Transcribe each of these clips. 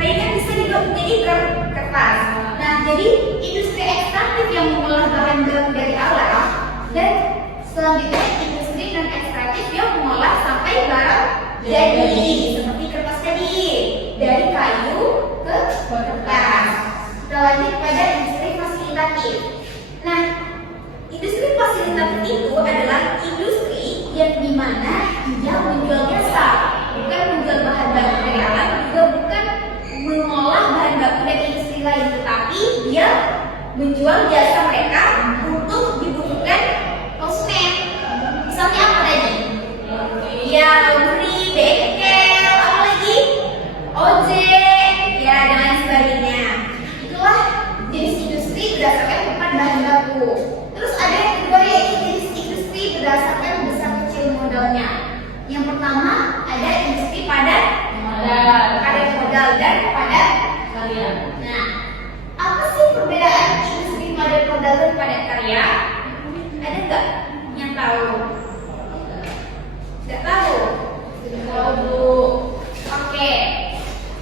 kain kan bisa dibuat menjadi kertas. Nah, jadi industri ekstraktif yang mengolah bahan baku dari alam, dan selanjutnya industri non ekstraktif yang mengolah sampai barang jadi, seperti kertas tadi, dari kayu ke kertas. Kita lanjut pada industri fasilitatif. Nah, industri fasilitatif itu adalah industri yang dimana dia menjual jasa, bukan menjual bahan baku dari alam, juga bukan mengolah bahan baku dari industri lain, tetapi dia menjual jasa mereka untuk dibutuhkan konsumen. Misalnya apa tadi? Ya, laundry, bengkel, apa lagi? Ojek, ya, dan lain sebagainya. Itulah jenis industri berdasarkan tempat bahan baku. Terus ada yang kedua, yaitu jenis industri berdasarkan besar kecil modalnya. Yang pertama ada industri padat modal dan padat karya. Nah, apa sih perbedaan industri padat modal dan padat karya? Ada nggak yang tahu? Nggak tahu? Tahu Bu. Oke.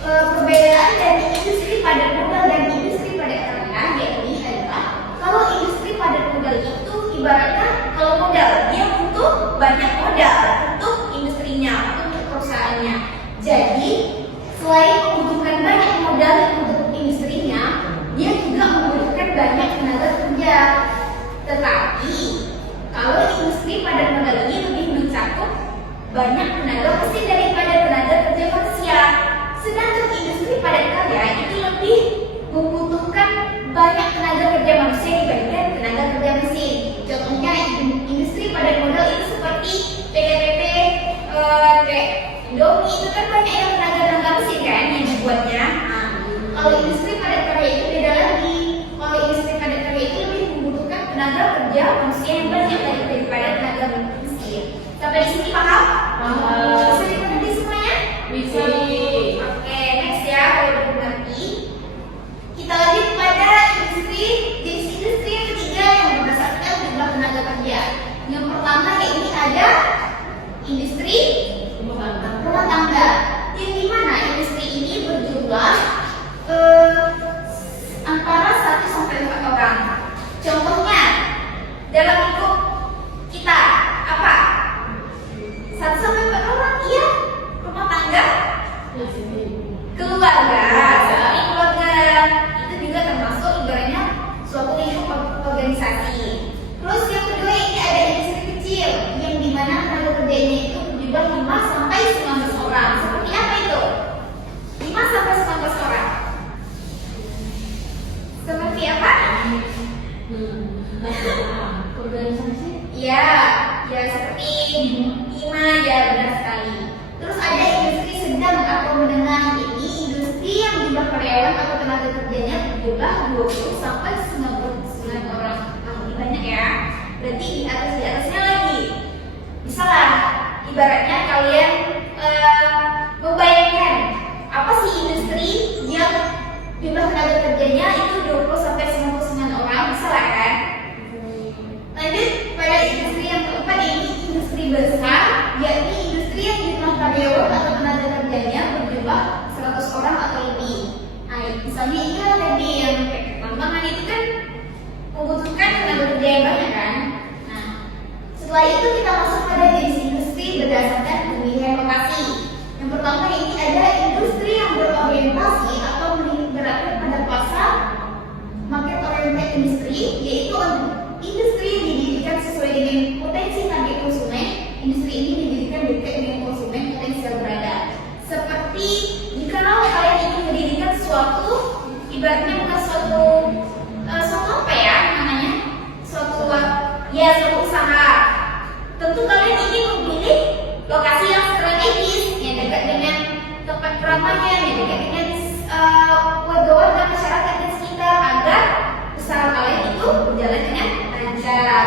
Perbedaan dari industri padat modal dan industri padat karya yakni adalah kalau industri padat modal itu ibaratnya kalau modal dia butuh banyak modal untuk industrinya, untuk perusahaannya. Jadi selain membutuhkan banyak modal untuk industrinya, dia juga membutuhkan banyak tenaga kerja. Tetapi kalau industri padat modal ini lebih mencakup banyak tenaga mesin daripada tenaga kerja manusia. Sedangkan industri padat karya itu lebih membutuhkan banyak tenaga kerja manusia dibandingkan tenaga kerja mesin. Contohnya industri padat modal itu seperti PT-PT kayak Indomie, itu kan banyak yang tenaga mesin kan yang dibuatnya. Nah, kalau industri padat karya itu beda lagi. Kalau industri padat karya itu lebih membutuhkan tenaga kerja manusia yang banyak daripada tenaga mesin. Sampai di sini paham? Bisa dimengerti semuanya? Bisa. Oke, next ya, kalau udah mengerti, kita lanjut pada jenis industri yang ketiga yang berdasarkan jumlah tenaga kerja. Yang pertama yaitu ada industri rumah tangga, yang dimana industri ini berjumlah antara 1 sampai 4 orang. Contohnya dalam lingkup kita apa? 1 sampai 4 orang, iya. Rumah tangga, keluarga, seperti keluarga itu juga termasuk ibaratnya suatu lingkup organisasi. Terus yang kedua ini ada industri kecil yang dimana tenaga kerjanya itu berjumlah 5 sampai 19 orang. Seperti apa itu? 5 sampai 19 orang. Seperti apa? Organisasi? Ya seperti 5 ya, benar sekali. Terus ada industri sedang atau menengah. Ini industri yang jumlah karyawan atau tenaga kerjanya berjumlah 20 sampai 99 orang. Lebih banyak ya. Berarti di atasnya lagi. Misalnya ibaratnya kalian membayangkan apa sih industri yang jumlah tenaga kerjanya itu 20 sampai 99 orang, misalnya kan? Lanjut pada industri yang keempat, ini industri besar, yakni industri yang jumlah karyawan atau tenaga kerjanya berjumlah 100 orang atau lebih. Nah, misalnya ini tadi yang tambangan itu kan membutuhkan tenaga kerja yang banyak kan? Nah, setelah itu kita masuk pada jenis industri berdasarkan pemilihan lokasi. Yang pertama ini ada industri yang berorientasi atau berada pada pasar market oriented industry, yaitu industri yang didirikan sesuai dengan potensi target konsumen. Industri ini didirikan dekat dengan konsumen potensial berada. Seperti jika kalian ingin mendirikan suatu, ibaratnya bukan suatu apa ya namanya, suatu usaha. Tentu kalian ingin memilih lokasi yang strategis, yang dekat dengan tempat keramaian, yang dekat dengan warga-warga masyarakat di sekitar, agar usaha kalian itu berjalan dengan lancar.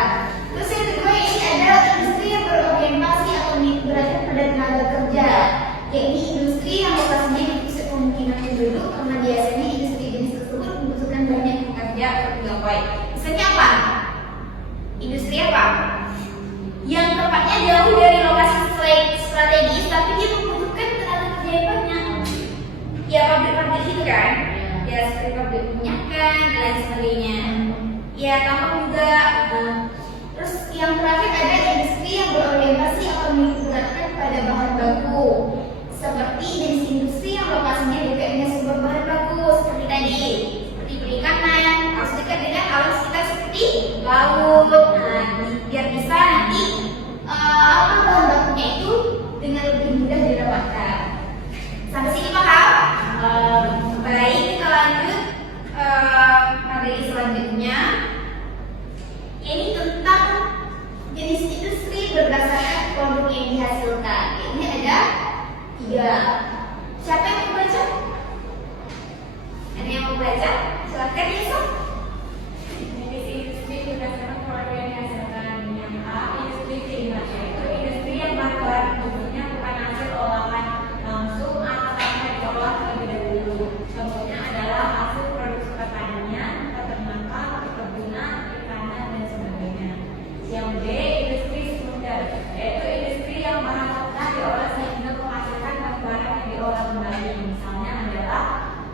Terus yang kedua ini ada industri yang berorientasi atau berada pada tenaga kerja, yakni industri yang lokasinya di pusat pemukiman penduduk, karena biasanya industri jenis tersebut membutuhkan banyak pekerja atau pegawai. Misalnya apa? Industri apa? Yang tempatnya jauh dari lokasi strategis, tapi dia membutuhkan tenaga kerja yang banyak. ya pabrik-pabrik itu kan, Ya. ya seperti pabrik minyak dan lain sebagainya. Ya tambang juga. Terus yang terakhir ada industri yang berorientasi atau menggunakan pada bahan baku, seperti jenis industri yang lokasinya dekat dengan sumber bahan baku seperti tadi, seperti perikanan, harus dekat dengan alam sekitar seperti laut. Nah, biar bisa nanti bahan bakunya itu dengan lebih mudah didapatkan. Sampai sini paham? Baik, kita lanjut materi selanjutnya. Ini tentang jenis industri berdasarkan produk yang dihasilkan. Ini ada 3. Siapa yang mau baca? Ada yang mau baca? Silakan ya, Sob. Jenis industri berdasarkan produk yang dihasilkan. Yang A, industri primer, yaitu industri yang bahan bentuknya bukan hasil olahan langsung atau tanpa diolah terlebih dahulu. Contohnya adalah hasil produksi pertanian, peternakan, perkebunan, perikanan, dan sebagainya. Yang B, industri sekunder, yaitu industri yang bahan mentah diolah sehingga menghasilkan barang yang diolah kembali. Misalnya adalah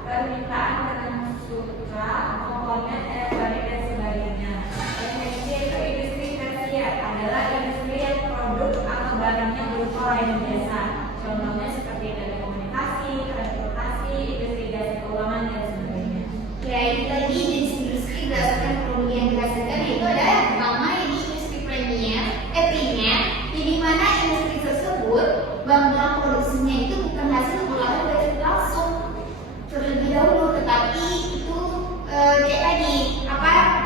permintaan benang sutra, komponen elektronik, dan sebagainya. Yang C itu industri tersier, adalah industri yang produk atau barangnya berupa layanan jasa. Contohnya seperti telekomunikasi, transportasi, industri jasa keuangan, dan sebagainya. Ya, ini tadi jenis industri berdasarkan produk yang dihasilkan, yaitu ada yang pertama ini industri primer, di mana industri tersebut bahan produksinya itu bukan hasil olahan dari langsung terlebih dahulu, tetapi itu kayak tadi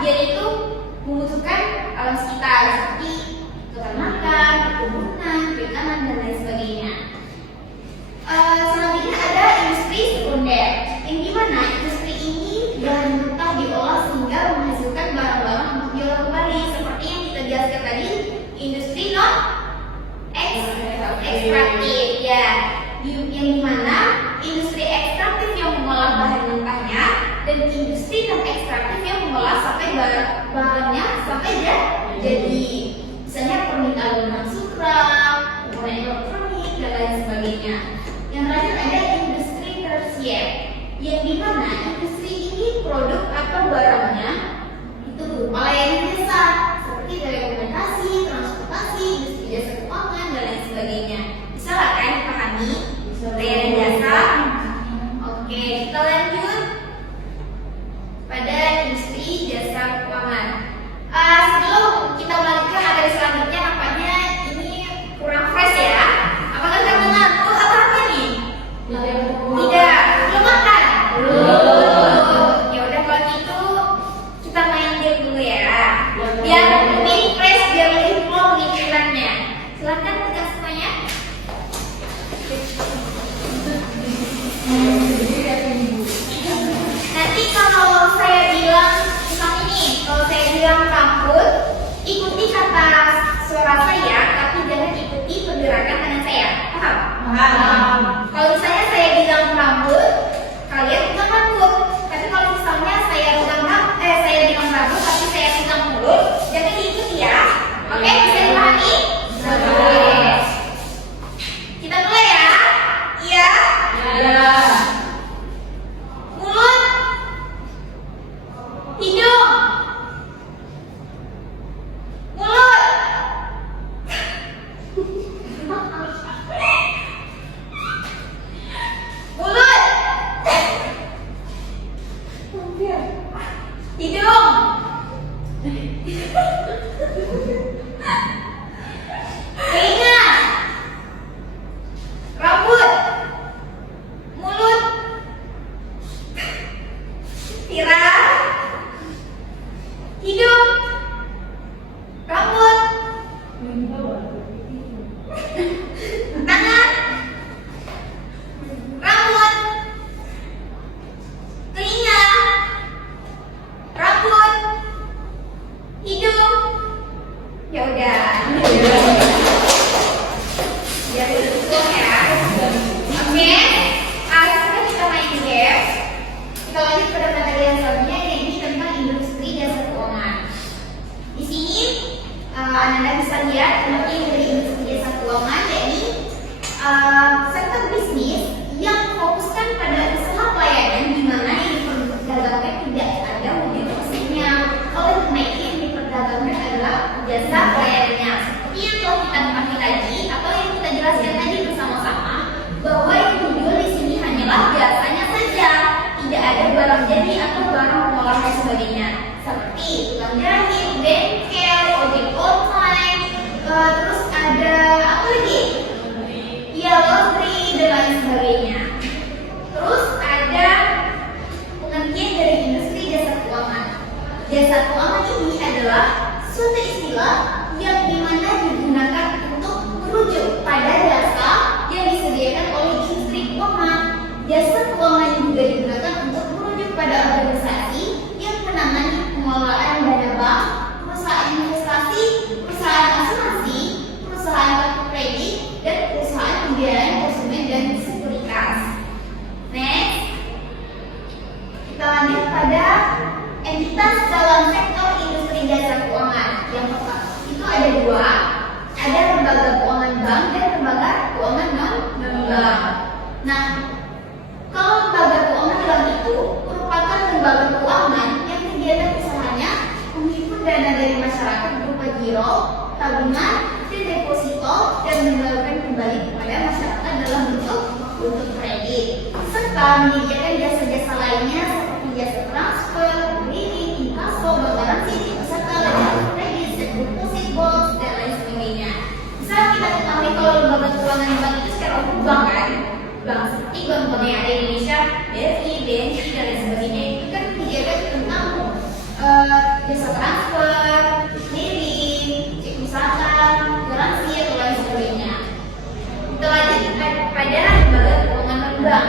dia itu membutuhkan alam sekitar seperti peternakan, perkebunan, perikanan, dan lain sebagainya. Selanjutnya ada industri sekunder, yang dimana industri ini bahan mentah diolah sehingga menghasilkan barang-barang untuk diolah kembali, seperti yang kita jelaskan tadi, industri non ekstraktif, ya, yang dimana industri ekstraktif yang mengolah bahan mentahnya dan industri non ekstraktif yang mengolah sampai bahannya sampai jadi, misalnya permintaan benang sutra, komponen elektronik, dan lain sebagainya. Yang terakhir ada industri tersier, yang dimana industri ini produk atau barangnya itu berupa layanan jasa seperti telekomunikasi, transportasi, industri jasa keuangan, dan lain sebagainya. Bisa lah kan dipahami layanan jasa? Oke, kita lanjut pada industri jasa keuangan. Sebelum kita melanjutkan materi selanjutnya, nampaknya ini kurang fresh ya. Apakah kamu ngantuk atau apa nih? Tidak, belum makan? Belum. Ya udah kalau gitu kita main game dulu ya. Biar lebih fresh, biar lebih flow pemikirannya. Silakan pegang semuanya. Nanti kalau saya bilang misalnya nih, kalau saya bilang rambut, ikuti kata suara saya, tapi jangan ikuti pergerakan tangan saya. Paham? Paham. Kalau misalnya saya bilang rambut, kalian pegang rambut. Tapi kalau misalnya saya bilang rambut, tapi saya pegang mulut, jangan diikuti ya. Oke, bisa dipahami? Oke. Kita mulai ya. Iya. Mulut, hidung, mulut, mulut, hidung, telinga, rambut, mulut, tirai, hidung, rambut, tangan, rambut, telinga, rambut, hidung. Ya udah. Biar betul ya. Oke. Sekarang kita main game. Kita lanjut pada materi yang selanjutnya, yaitu tentang industri jasa keuangan. Di sini Anda bisa lihat pengertian dari industri jasa keuangan, yakni sektor bisnis yang fokuskan pada usaha dan sebagainya, seperti tukang jahit, bengkel, ojek online, terus ada apa lagi? Ya, laundry dan lain sebagainya. Terus ada pengertian dari industri jasa keuangan. Jasa keuangan ini adalah suatu istilah yang dimana digunakan untuk merujuk pada jasa yang disediakan oleh industri keuangan. Jasa keuangan juga digunakan untuk merujuk pada organisasi yang menangani pengelolaan dana bank, perusahaan investasi, perusahaan asuransi, perusahaan kartu kredit, dan perusahaan pembiayaan konsumen dan sekuritas. Next, kita lanjut pada entitas dalam sektor industri jasa keuangan. Yang pertama itu ada dua, ada lembaga keuangan bank dan lembaga keuangan non-bank. Nah, kalau lembaga keuangan bank itu merupakan lembaga keuangan yang kegiatan usahanya menghimpun dana dari masyarakat berupa giro, tabungan, dan deposito dan menyalurkan kembali kepada masyarakat dalam bentuk kredit, serta menyediakan jasa-jasa lainnya seperti jasa transfer, leasing, inkaso, bank garansi, serta layanan kredit, deposit box, dan lain sebagainya. Bisa kita ketahui kalau lembaga keuangan bank itu secara umum bank kan? Bank seperti bank-bank yang ada di Indonesia, BRI, BNI, dan lain sebagainya itu kan menyediakan tentang jasa transfer, leasing, cek wisata, garansi, atau lain sebagainya. Kita lanjut pada lembaga keuangan non-bank.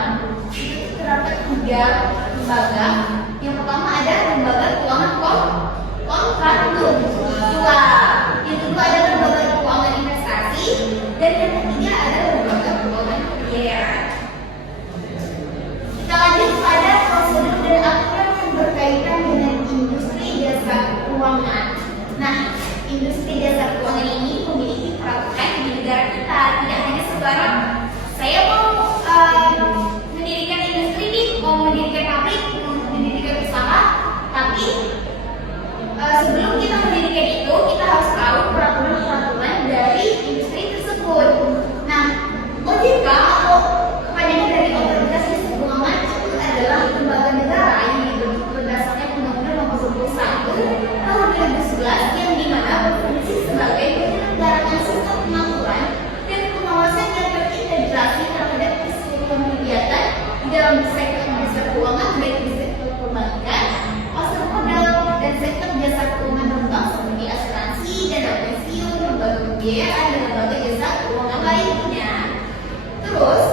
Itu terdapat 3 lembaga. Yang pertama ada lembaga keuangan kontraktur. Yang kedua ada lembaga keuangan investasi, dan yang ketiga ada lembaga keuangan pembiayaan. Kita lanjut pada prosedur dan aturan yang berkaitan dengan industri jasa keuangan. Nah, industri jasa keuangan ini memiliki peraturan di negara kita. Tidak hanya sebarang saya mau mendirikan industri nih, mau mendirikan pabrik, mau mendirikan usaha, tapi sebelum kita mendirikan itu kita harus tahu peraturan-peraturan dari industri tersebut. Nah, OJK atau kepanjangan dari Otoritas Jasa Keuangan itu adalah lembaga negara yang dibentuk berdasarkan Undang-Undang Nomor 21 Tahun 2011 yang dimana berfungsi sebagai penyelenggaraan sistem pengaturan dan pengawasan yang terintegrasi terhadap keseluruhan kegiatan di dalam sektor jasa keuangan, baik di sektor perbankan, pasar modal, dan sektor jasa keuangan non-bank seperti asuransi, dana pensiun, lembaga pembiayaan, dan lembaga jasa keuangan lainnya. Terus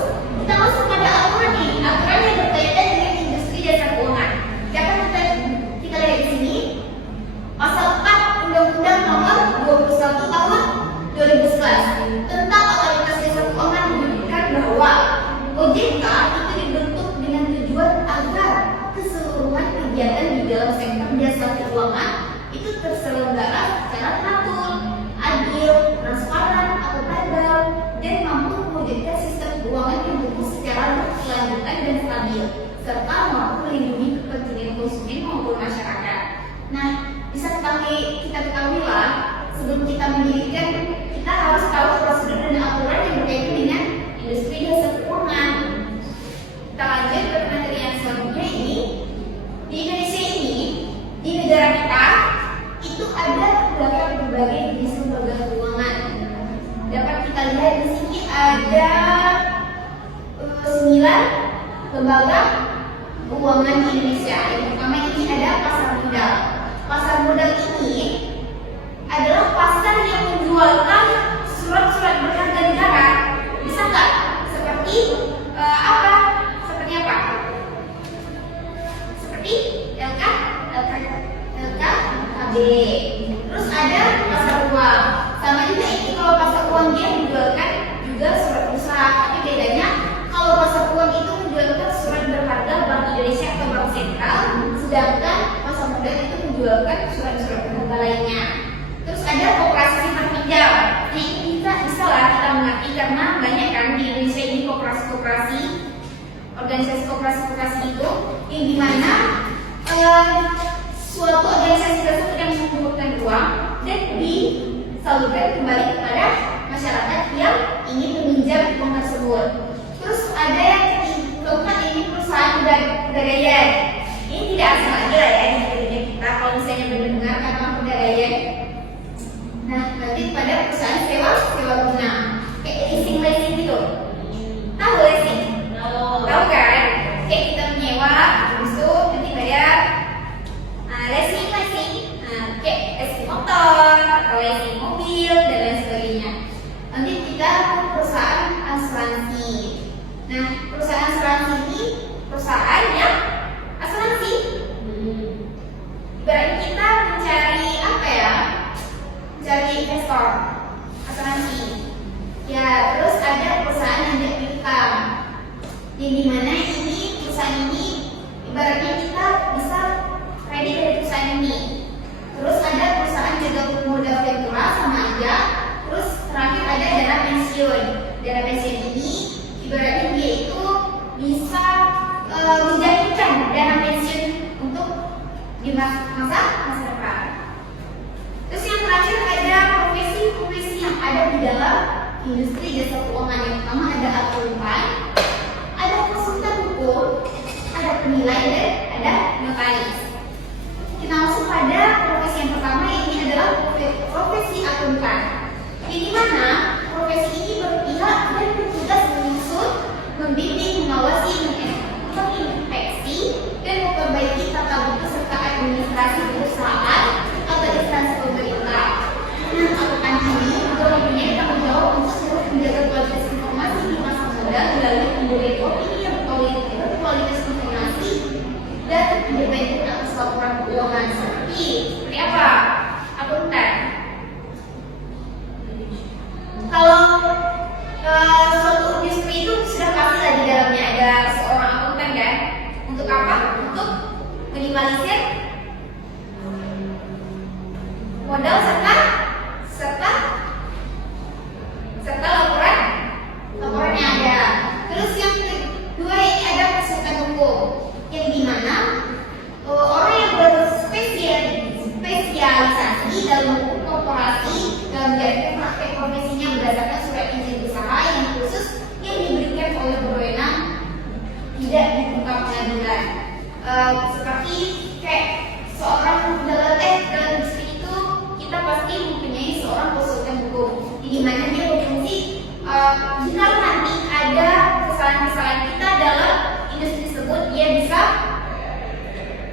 kita masuk pada aturan nih, aturan yang berkaitan dengan industri jasa keuangan. Dapat kita lihat di sini pasal 4 Undang-Undang Nomor 21 Tahun 2011 tentang Otoritas Jasa Keuangan menyebutkan bahwa OJK itu dibentuk dengan tujuan agar keseluruhan kegiatan di dalam sektor jasa keuangan itu terselenggara secara teratur, adil, transparan, akutabel, dan mampu mewujudkan sistem keuangan yang tumbuh secara berkelanjutan dan stabil, serta mampu melindungi kepentingan konsumen maupun masyarakat. Nah, bisa kita ketahui lah, sebelum kita mendirikan, kita harus tahu prosedur dan aturan yang berkaitan dengan industri jasa keuangan. Kita lanjut ke materi yang selanjutnya ini. Di Indonesia ini, di negara kita, itu ada terdapat berbagai jenis lembaga keuangan. Dapat kita lihat di sini ada 9 lembaga keuangan di Indonesia. Yang pertama ini ada pasar modal. Pasar modal ini adalah pasar yang menjualkan surat-surat berharga negara. Bisa nggak? Seperti apa? Seperti apa? Seperti LKB. Terus ada pasar uang. Sama juga ini kalau pasar uang dia menjualkan juga surat usaha. Tapi bedanya kalau pasar uang itu menjualkan surat berharga Bank Indonesia atau Bank Sentral, sedangkan pasar modal itu menjualkan surat-surat berharga lainnya. Terus ada koperasi simpan pinjam. Nah, ini bisa lah kita mengerti karena banyak kan di Indonesia ini koperasi-koperasi, organisasi koperasi-koperasi itu yang dimana suatu organisasi tersebut yang mengumpulkan uang dan disalurkan kembali kepada masyarakat yang ingin meminjam uang tersebut. Terus ada yang keempat ini perusahaan pegadaian. Ini tidak asing lagi lah ya di dunia kita kalau misalnya mendengar kata pegawaian. Nah, berarti pada perusahaan sewa guna kayak leasing gitu. Tahu leasing? Tahu kan? Kayak kita menyewa, habis itu nanti bayar leasing. Kayak leasing motor atau leasing mobil dan lain sebagainya. Nanti kita ke perusahaan asuransi. Nah, perusahaan asuransi ini perusahaan yang asuransi. Ibarat kita mencari apa ya? Mencari investor asuransi. Ya, terus ada perusahaan yang jaga income. Yang dimana ini perusahaan ini ibaratnya kita bisa kredit dari perusahaan ini. Terus ada perusahaan jaga modal ventura sama aja. Terus terakhir ada dana pensiun. Dana pensiun ini ibaratnya dia itu bisa menjadikan dana pensiun untuk di masa depan. Terus yang terakhir ada profesi-profesi yang ada di dalam industri jasa keuangan. Yang pertama ada akuntan, ada konsultan hukum, ada penilai dan ada notaris. Kita masuk pada profesi yang pertama, ini adalah profesi akuntan. Di mana profesi ini berpihak dan bertugas menyusun, membimbing, mengawasi, menginspeksi dan memperbaiki tata buku serta administrasi perusahaan atau instansi pemerintah. Nah, akuntan ini juga mempunyai tanggung jawab untuk menjaga kualitas informasi di masa modal melalui pemberian opini yang berkualitas informasi dan independen atas laporan keuangan. Seperti apa? Akuntan. Kalau suatu industri itu sudah pasti lah di dalamnya ada seorang akuntan kan? Untuk apa? Untuk minimalisir modal serta laporannya ada. Terus yang kedua ini ada konsultan hukum, yang dimana orang yang berspesialisasi dalam hukum korporasi dalam menjalankan praktek profesinya berdasarkan surat izin usaha yang khusus yang diberikan oleh berwenang tidak dibuka pengadilan. Seperti kayak seorang dalam industri itu kita pasti mempunyai seorang konsultan hukum di mana dia berfungsi jika nanti ada kesalahan-kesalahan kita dalam industri tersebut, dia bisa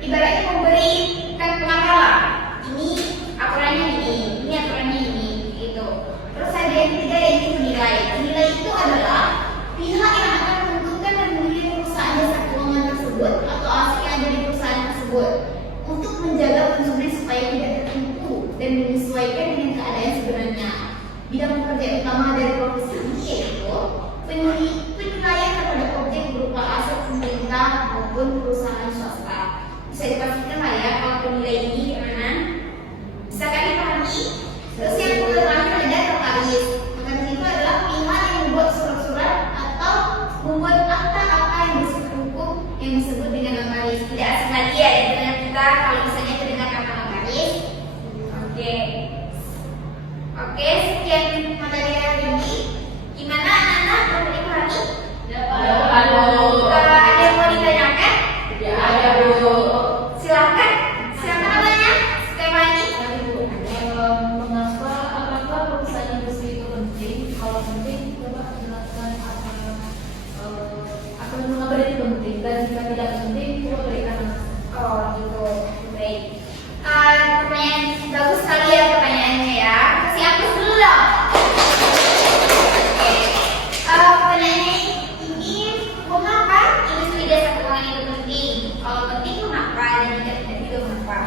ibaratnya memberikan pengamalan. Ini aturannya ini aturannya ini, gitu. Terus ada yang ketiga yaitu penilai. Penilai itu adalah pihak yang akan menentukan dan menilai perusahaan jasa keuangan tersebut atau aset yang ada di perusahaan tersebut untuk menjaga konsumen supaya tidak tertipu dan menyesuaikan dengan keadaan sebenarnya. Bidang pekerjaan utama dari profesi ini yaitu penilaian terhadap objek berupa aset pemerintah maupun perusahaan swasta. Bisa dipastikan lah ya kalau penilai ini karena bisa kan dipahami. Terus yang terakhir ada notaris. Notaris itu adalah pihak yang membuat surat-surat atau membuat akta-akta yang bersifat hukum yang disebut dengan notaris. Tidak asing lagi ya dengan kita kalau misalnya terdengar kata notaris. Oke, sekian materi hari ini. Gimana anak-anak? Dapat dipahami? Dapat, Bu. Ada yang mau ditanyakan? Tidak ada, Bu. Silakan namanya. Stefani. Apakah perusahaan industri itu penting? Kalau penting, coba jelaskan mengapa itu penting, dan jika tidak penting, coba berikan alasan. Oh gitu, baik. Pertanyaan bagus sekali ya pertanyaannya ya. Kasih hapus dulu dong. Oke. Pertanyaannya ini, mengapa industri jasa keuangan itu penting? Kalau penting mengapa dan jika tidak itu mengapa?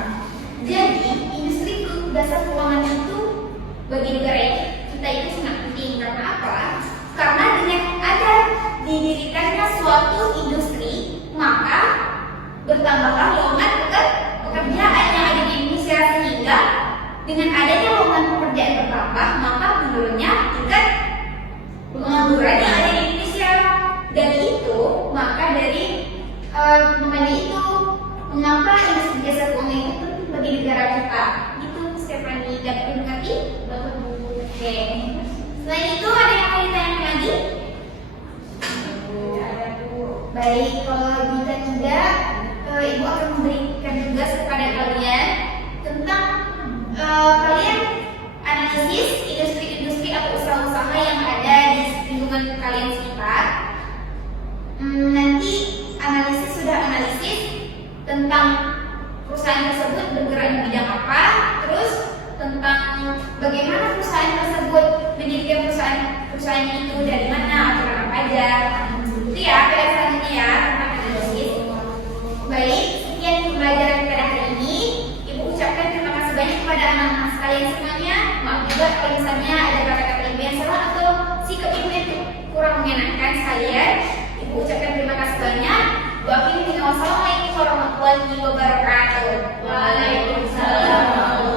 Jadi industri jasa keuangan itu bagi negara kita itu sangat penting. Karena apa? Karena dengan ada didirikannya suatu industri, maka bertambahlah lowongan pekerjaan yang ada di Indonesia, sehingga dengan adanya lowongan pekerjaan bertambah, maka menurunnya tingkat pengangguran yang ada di Indonesia. Dan itu maka dari mengenai itu mengapa industri jasa keuangan itu penting bagi negara kita. Itu Stefani dapat mengerti? Oke. Selain itu ada yang mau ditanyakan lagi? Baik, kalau jika tidak, Ibu akan memberi tugas kepada kalian tentang kalian analisis industri-industri atau usaha-usaha yang ada di lingkungan kalian sekitar. Nanti sudah analisis tentang perusahaan tersebut bergerak di bidang apa, terus tentang bagaimana perusahaan tersebut mendirikan perusahaan itu, dari mana, aturan apa aja. Itu ya PR selanjutnya ya tentang analisis. Baik, sekian pembelajaran pada hari ini. Ibu ucapkan terima kasih banyak kepada anak-anak sekalian semuanya. Maaf juga kalau misalnya ada kata-kata ibu yang salah atau sikap ibu yang kurang menyenangkan sekalian. Ibu ucapkan terima kasih banyak. Wassalamualaikum warahmatullahi wabarakatuh. Waalaikumsalam.